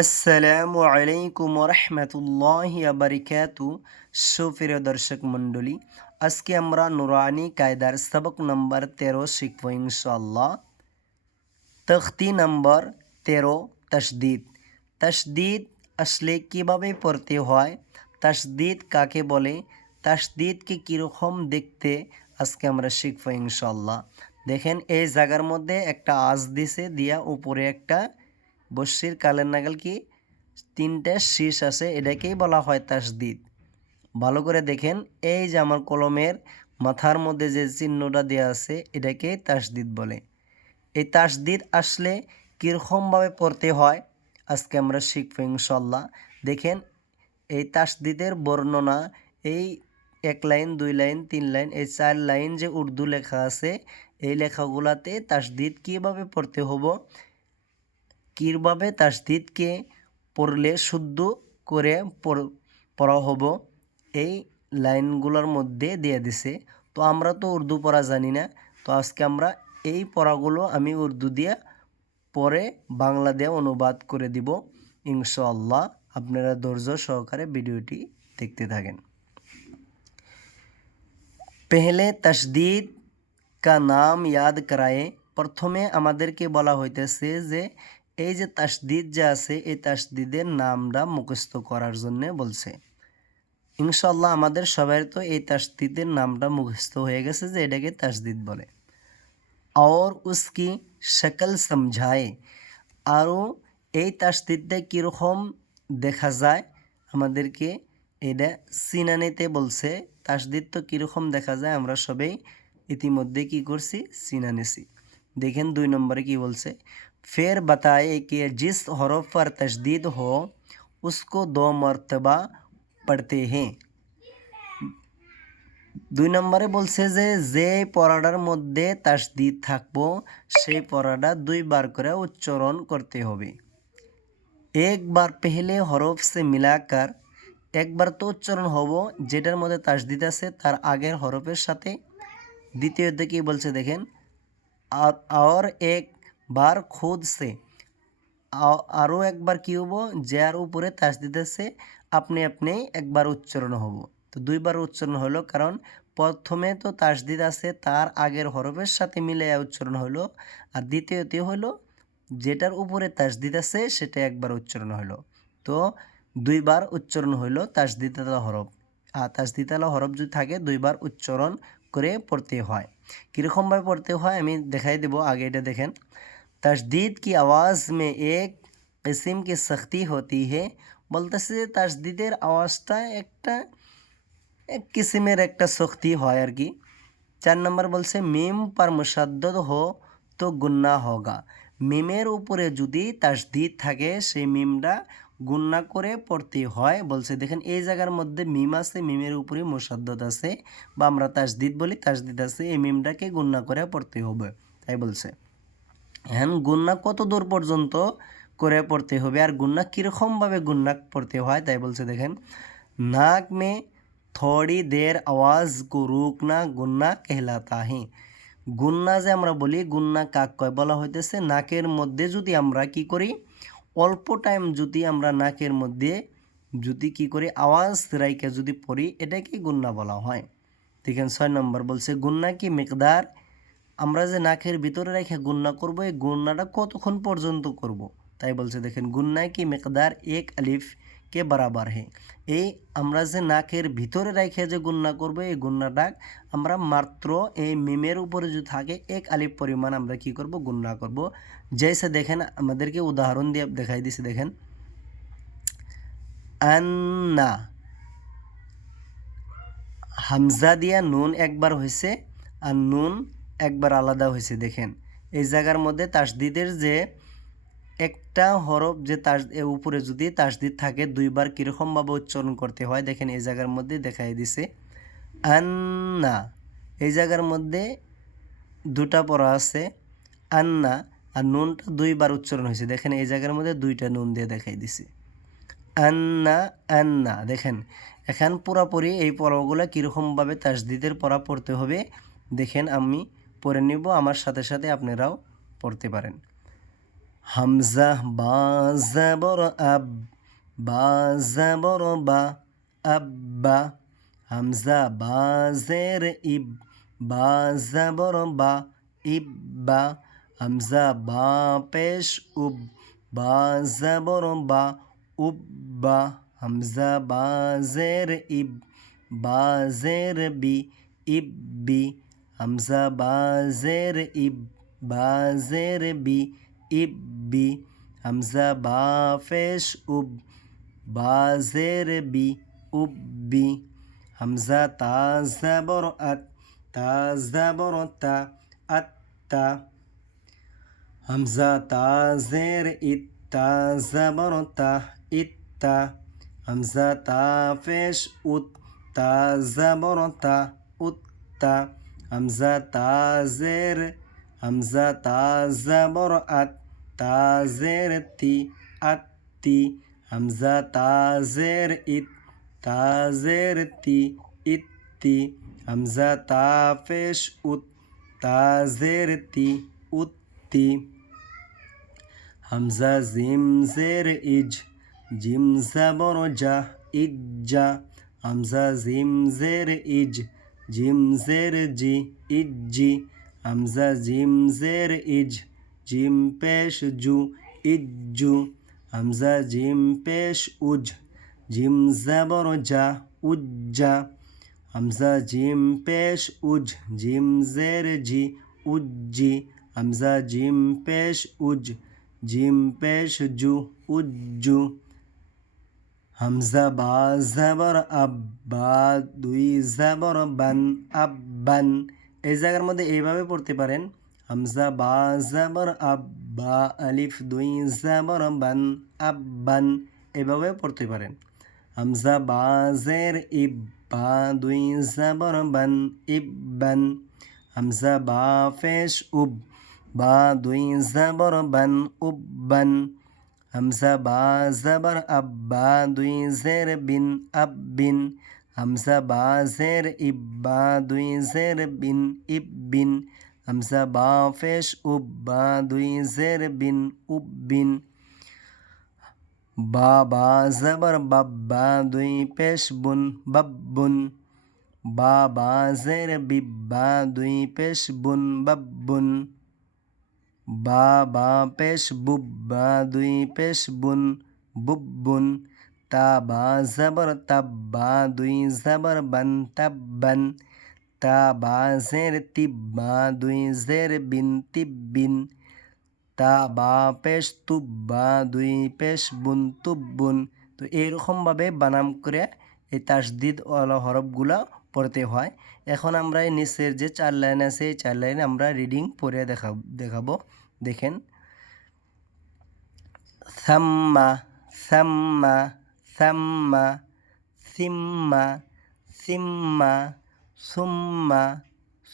আসসালামু আলাইকুম রহমতুল্লাহি বারিকাতু। সুপ্রিয় দর্শক মণ্ডলী, আজকে আমরা নুরানি কায়দার সবক নম্বর 13 শিখব ইনশাআল্লাহ। তখতি নম্বর 13, তশদিদ। তশদিদ আসলে কিভাবে পড়তে হয়, তশদিদ কাকে বলে, তশদিদকে কীরকম দেখতে, আজকে আমরা শিখব ইনশাআল্লাহ। দেখেন, এই জায়গার মধ্যে একটা আজ দিছে, দিয়া উপরে একটা বস্যির কালের নাগাল কি তিনটা শীষ আছে, এটাকেই বলা হয় তাসদিদ। ভালো করে দেখেন, এই যে আমার কলমের মাথার মধ্যে যে চিহ্নটা দেওয়া আছে, এটাকে তাসদিদ বলে। এই তাসদিদ আসলে কীরকমভাবে পড়তে হয় আজকে আমরা শিখব ইনশাআল্লাহ। দেখেন, এই তাসদিদের বর্ণনা, এই 1 লাইন 2 লাইন 3 লাইন এই 4 লাইন যে উর্দু লেখা আছে, এই লেখাগুলাতে তাসদিদ কীভাবে পড়তে হবো, কীভাবে তাসদিদকে পড়লে শুদ্ধ করে পড়া হবো, এই লাইনগুলোর মধ্যে দিয়ে দিছে। তো আমরা তো উর্দু পড়া জানি না, তো আজকে আমরা এই পড়াগুলো আমি উর্দু দিয়ে পরে বাংলা দিয়ে অনুবাদ করে দিব ইনশাআল্লাহ। আপনারা ধৈর্য সহকারে ভিডিওটি দেখতে থাকেন। পহলে তশদিদ কা নাম ইয়াদ করায়ে। প্রথমে আমাদেরকে বলা হইতেছে যে এই যে তাসদিদ যে আছে, এই তাসদিদের নামটা মুখস্থ করার জন্য বলছে। ইনশাআল্লাহ আমাদের সবাই তো এই তাসদিদের নামটা মুখস্থ হয়ে গেছে যে এটাকে তাসদিদ বলে। और उसकी शक्ल समझाए। আরও এই তাসদিদটা কীরকম দেখা যায় আমাদেরকে এটা সিনানিতে বলছে। তাসদিদ তো কীরকম দেখা যায় আমরা সবাই ইতিমধ্যে কি করছি, সিনানেছি। দেখেন 2 নম্বরে কি বলছে, ফের बताए कि जिस हरफ पर तशदीद हो उसको 2 मरतबा पढ़ते हैं। 2 নম্বরে বলছে যে যে পড়াটার মধ্যে তাসদিদ থাকবো সেই পড়াটা 2 বার করে উচ্চারণ করতে হবে। एक बार पहले हरफ से मिलाकर, একবার তো উচ্চারণ হবো যেটার মধ্যে তাসদিদ আছে তার আগের হরফের সাথে। দ্বিতীয়তে কি বলছে দেখেন, और एक बार खुद से, আরও একবার কি হবো, যার উপরে তাসদিদ আছে আপনি আপনি একবার উচ্চারণ হব। তো 2 বার উচ্চারণ হলো, কারণ প্রথমে তো তাসদিদ আছে তার আগের হরফের সাথে মিলিয়ে উচ্চারণ হলো, আর দ্বিতীয়তে হলো যেটার উপরে তাসদিদ আছে সেটা একবার উচ্চারণ হলো। তো 2 বার উচ্চারণ হইল তাসদিদালা হরফ। আর তাসদিদালা হরফ যদি থাকে 2 বার উচ্চারণ করে পড়তে হয়। কীরকমভাবে পড়তে হয় আমি দেখাই দেব। আগে এটা দেখেন, तशदीद की आवाज़ में एक किस्म की सख्ती होती है। বলতেছে যে তাসদিদের আওয়াজটা একটা এক কিসিমের একটা শক্তি হয় আর কি। 4 নম্বর বলছে মিম পার মুশাদ্দদ হো তো গুন্না হোগা। মিমের উপরে যদি তাসদিদ থাকে সেই মিমটা গুন্না করে পড়তে হয় বলছে। দেখেন, এই জায়গার মধ্যে মিম আছে, মিমের উপরে মুশাদ্দদ আছে, বা আমরা তাসদিদ বলি, তাসদিদ আছে, এই মিমটাকে গুন্না করে পড়তে হবে তাই বলছে। এখন গুন্না কত দূর পর্যন্ত করে পড়তে হবে আর গুন্না কীরকমভাবে গুন্না পড়তে হয় তাই বলছে। দেখেন, नाक में थोड़ी देर आवाज़ को रोकना गुन्ना कहलाता है। গুন্না যে আমরা বলি, গুন্না কাক কয় বলা হইতেছে নাকের মধ্যে যদি আমরা কি করি, অল্প টাইম যদি আমরা নাকের মধ্যে যদি কি করি আওয়াজ রাইকে যদি পড়ি, এটাকে গুন্না বলা হয়। দেখেন 6 নম্বর বলছে গুন্না কি মিকদার। আমরা যে নাকের ভিতরে রেখে গুন্না করব, এই গুন্নাটা কতক্ষণ পর্যন্ত করব তাই বলছে। দেখেন, গুন্না কি মিকদার 1 আলিফ কে বরাবর হে। এই আমরা যে নাকের ভিতরে রেখে যে গুন্না করব, এই গুন্নাটা আমরা মাত্র এই মিমের উপরে যদি থাকে 1 আলিফ পরিমাণ আমরা কি করব, গুন্না করব। জেসে দেখেন আমাদেরকে উদাহরণ দিয়ে দেখাই দিছি। দেখেন, আন্না হামজা দিয়া নুন একবার হয়েছে আর নুন একবার আলাদা হয়েছে। দেখেন, এই জায়গার মধ্যে তাসদিদের যে একটা হরফ যে উপরে যদি তাসদিদ থাকে 2 বার কীরকমভাবে উচ্চারণ করতে হয় দেখেন, এই জায়গার মধ্যে দেখাই দিছে। আন্না, এই জায়গার মধ্যে 2টা পড়া আছে আন্না, আর নুনটা 2 বার উচ্চারণ হয়েছে। দেখেন, এই জায়গার মধ্যে 2টা নুন দিয়ে দেখাই দিছে আন্না আন্না। দেখেন, এখন পুরাপুরি এই পড়াগুলো কীরকমভাবে তাসদিদের পড়া পড়তে হবে দেখেন, আমি পড়ে নিব, আমার সাথে সাথে আপনারাও পড়তে পারেন। হামজা বা জাবর আব, বা জাবর বা, আব্বা। হামজা বা জের ইব, বা জাবর বা, ইব্বা। হামজা বা পেশ উব, বা জাবর বা, উব্বা। হামজা বা জের ইব, বা জের বি, ইব্বি। হামজা বা জের ইব, বা জের বি, ইব্বি। হামজা বা পেশ উব, বা জের বি, উব্বি। হামজা তা জাবর আত, তা জাবর তা, আত্তা। হামজা তা জের ইত, তা জাবর তা, ইত্তা। হামজা তা পেশ উত, তা জাবর তা, উত্তা। হামজা তা জের, হামজা তা জাবর আত, তা জের তি, আত্তি। হামজা তা জের ইত, তা জের তি, ইত্তি। হামজা তা পেশ উত, তা জের তি, উত্তি। হামজা জিম জের ইজ, জিম জাবর জা, ইজ্জা। হামজা জিম জের ইজ, জিম জের জি, ইজ্জি। হামজা জিম জের ইজ, জিম পেশ জু, ইজ্জু। হামজা জিম পেশ উজ, জিম জাবর জা, উজ্জা। হামজা জিম পেশ উজ, জিম জের জি, উজ্জি। হামজা জিম পেশ উজ, জিম পেশ জু, উজ্জু। হামজা বা জাবর আব, বা দুই জাবর বান, আব্বান। এই জায়গার মধ্যে এইভাবে পড়তে পারেন, হামজা বা জাবর আব, বা আলিফ দুই জাবর বান, আব্বান। এভাবে পড়তে পারেন। হামজা বা জের ইব, বা দুই জাবর বান, ইব্বান। হামজা বা পেশ উব, বা দুই জাবর বান, উব্বান। হামজা বা জাবর আব, বা দুই জের বিন, আব্বিন। হামজা বা জের ইব, বা দুই জের বিন, ইব্বিন। হামজা বা পেশ উব, বা দুই জের বিন, উব্বিন। বা জাবর বাব, বা দুই পেশ বুন, বাব্বুন। বা জের বিব, বা দুই পেশ বুন, বাব্বুন। বা পেশ বুব, বা দুই পেশ বুন, বুব্বুন। বা জাবর তাব, বা দুই জাবর বান, তাব্বান। বা জের তিব, বা দুই জের বিন, তিব্বিন। বা পেশ তুব, বা দুই পেশ বুন, তুব্বুন। তো এইরকমভাবে বানাম করে এই তাসদিদ ওয়ালা হরফগুলা পড়তে হয়। এখন আমরা এই নিচের যে 4 লাইন আছে, এই 4 লাইন আমরা রিডিং পড়ে দেখাবো। দেখেন, সাম্মা, সাম্মা, সাম্মা, সিম্মা, সিম্মা, সুম্মা,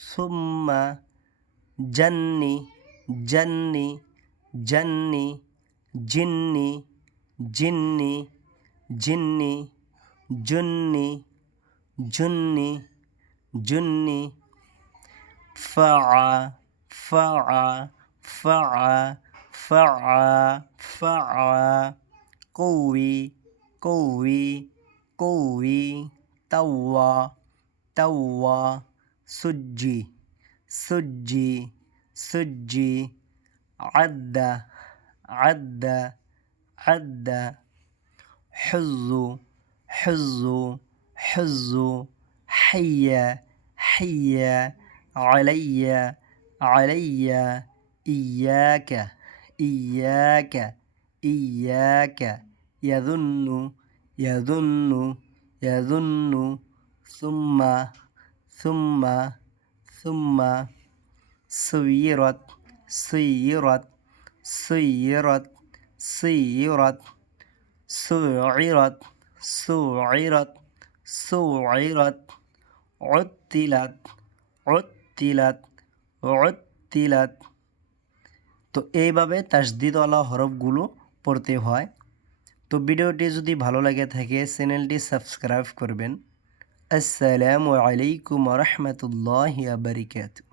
সুম্মা, জান্নি, জান্নি, জান্নি, জিন্নি, জিন্নি, জিন্নি, জুন্নি, জুন্নি, জুন্নি। ফা, ফা, ফা, ফা, ফা। কৌই, কৌই, কৌই। তাওয়া, তাওয়া। সুজ্জি, সুজ্জি, সুজ্জি। عدة، عدة، عدة. حز، حز، حز. حي، حي. علي، علي. إياك، إياك، إياك. يظن، يظن، يظن. ثم، ثم، ثم. سيرت، سيرت، سيرت، سيرت. سعرت، سعرت، سعرت. عطلت، عطلت، عطلت. তো এইভাবে তাসদিদওয়ালা হরফগুলো পড়তে হয়। তো ভিডিওটি যদি ভালো লাগে থাকে চ্যানেলটি সাবস্ক্রাইব করবেন। আসসালামু আলাইকুম ওয়া রাহমাতুল্লাহি ওয়া বারাকাতুহু।